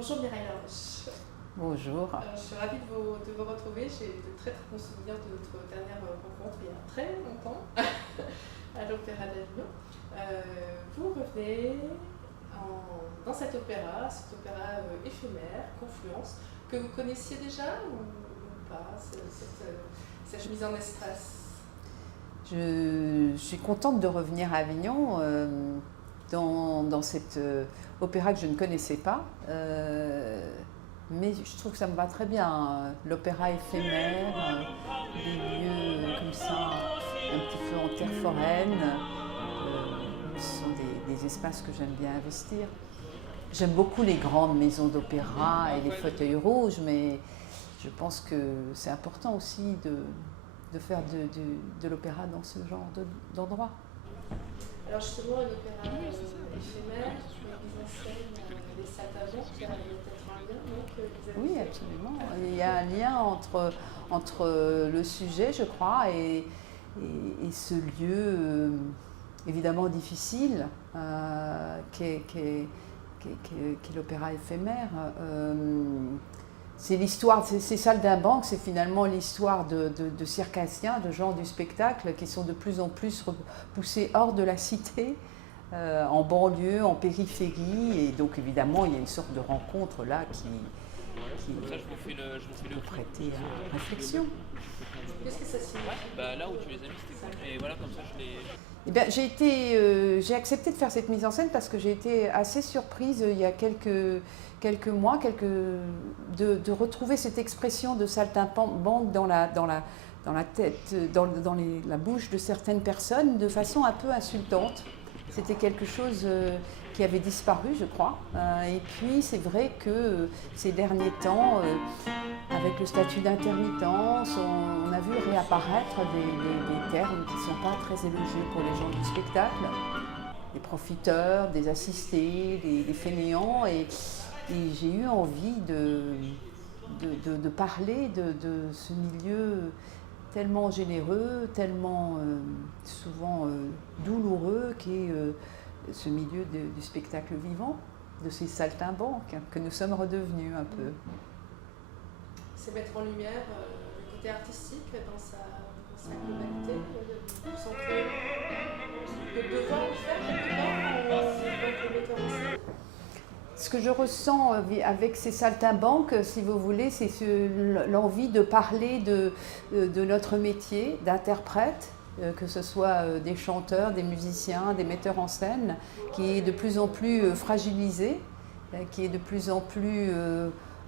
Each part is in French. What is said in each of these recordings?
Bonjour Mireille Laroche. Bonjour. Je suis ravie de vous retrouver. J'ai de très très bons souvenirs de notre dernière rencontre il y a très longtemps à l'Opéra d'Avignon. Vous revenez dans cet opéra éphémère, Confluence, que vous connaissiez déjà ou pas, cette mise en espace. Je suis contente de revenir à Avignon dans cet opéra que je ne connaissais pas. Mais je trouve que ça me va très bien. L'opéra éphémère, des lieux comme ça, un petit peu en terre foraine. Ce sont des espaces que j'aime bien investir. J'aime beaucoup les grandes maisons d'opéra et les fauteuils rouges, mais je pense que c'est important aussi de faire de l'opéra dans ce genre d'endroit. Alors justement, un opéra éphémère, mise en scène, les saltimbanques, il y a peut-être un lien, non, que vous avez Oui, fait. absolument. Il y a un lien entre le sujet, je crois, et ce lieu évidemment difficile qu'est l'opéra éphémère. C'est l'histoire, ces saltimbanques, c'est finalement l'histoire de circassiens, de gens du spectacle qui sont de plus en plus poussés hors de la cité, en banlieue, en périphérie, et donc évidemment il y a une sorte de rencontre là qui Ça, je vous fais le peut prêter à réflexion. Qu'est-ce que ça signifie? Bah là où tu les as mis, c'était cool. Et voilà, comme ça, je les. Eh bien, j'ai accepté de faire cette mise en scène parce que j'ai été assez surprise il y a quelques mois de retrouver cette expression de saltimbanque dans la tête, la bouche de certaines personnes de façon un peu insultante. C'était quelque chose qui avait disparu, je crois. Et puis, c'est vrai que ces derniers temps, avec le statut d'intermittence, on a vu réapparaître des termes qui ne sont pas très élogieux pour les gens du spectacle. Des profiteurs, des assistés, des fainéants. Et j'ai eu envie de parler de ce milieu tellement généreux, tellement souvent douloureux qu'est ce milieu du spectacle vivant, de ces saltimbanques que nous sommes redevenus un peu. C'est mettre en lumière le côté artistique dans sa globalité, de centrer le devoir de faire quelque part, ou c'est le metteur en scène. Ce que je ressens avec ces saltimbanques, si vous voulez, c'est l'envie de parler de notre métier d'interprète, que ce soit des chanteurs, des musiciens, des metteurs en scène, qui est de plus en plus fragilisé, qui est de plus en plus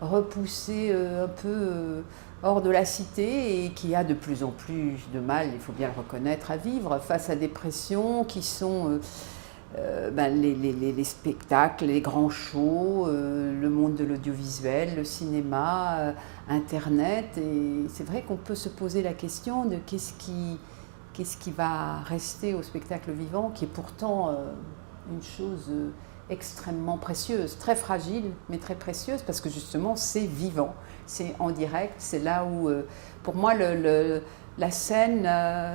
repoussé un peu hors de la cité et qui a de plus en plus de mal, il faut bien le reconnaître, à vivre face à des pressions qui sont les spectacles, les grands shows, le monde de l'audiovisuel, le cinéma, Internet. Et c'est vrai qu'on peut se poser la question de qu'est-ce qui va rester au spectacle vivant, qui est pourtant une chose extrêmement précieuse, très fragile, mais très précieuse, parce que justement c'est vivant, c'est en direct, c'est là où, pour moi, la scène,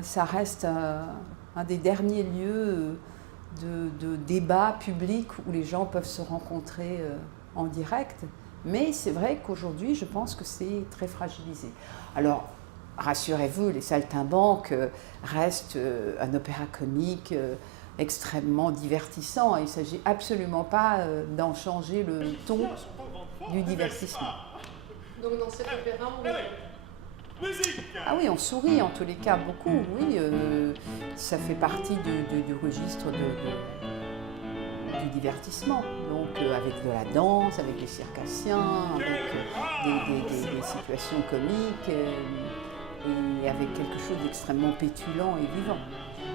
ça reste un des derniers lieux de débat public où les gens peuvent se rencontrer en direct. Mais c'est vrai qu'aujourd'hui, je pense que c'est très fragilisé. Alors, rassurez-vous, les saltimbanques restent un opéra comique extrêmement divertissant. Il ne s'agit absolument pas d'en changer le ton du divertissement. Donc dans cet opéra, on est Ah oui, on sourit en tous les cas beaucoup, oui. Ça fait partie du registre du divertissement. Donc avec de la danse, avec les circassiens, avec des situations comiques et avec quelque chose d'extrêmement pétulant et vivant.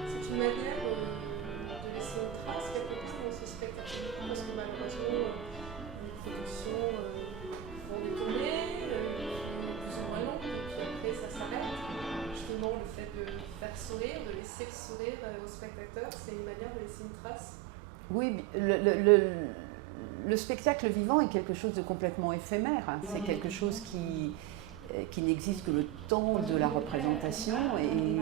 C'est une manière de laisser une trace quelque part dans ce spectacle, parce que malheureusement, les productions vont détonner, plus ou moins longues, et puis après ça s'arrête. Justement, le fait de faire sourire, de laisser le sourire au spectateur, c'est une manière de laisser une trace. Oui, le spectacle vivant est quelque chose de complètement éphémère. Hein. C'est quelque chose qui n'existe que le temps de la représentation et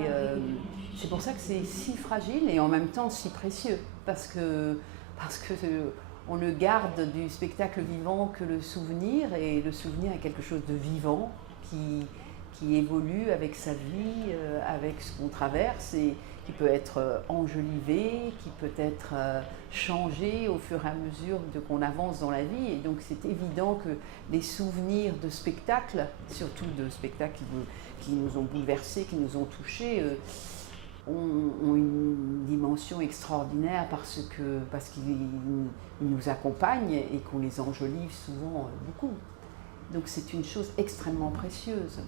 c'est pour ça que c'est si fragile et en même temps si précieux parce que on ne garde du spectacle vivant que le souvenir, et le souvenir est quelque chose de vivant qui évolue avec sa vie, avec ce qu'on traverse, et qui peut être enjolivé, qui peut être changé au fur et à mesure qu'on avance dans la vie. Et donc c'est évident que les souvenirs de spectacles, surtout de spectacles qui nous ont bouleversés, qui nous ont touchés, ont une dimension extraordinaire parce qu'ils nous accompagnent et qu'on les enjolive souvent beaucoup. Donc c'est une chose extrêmement précieuse.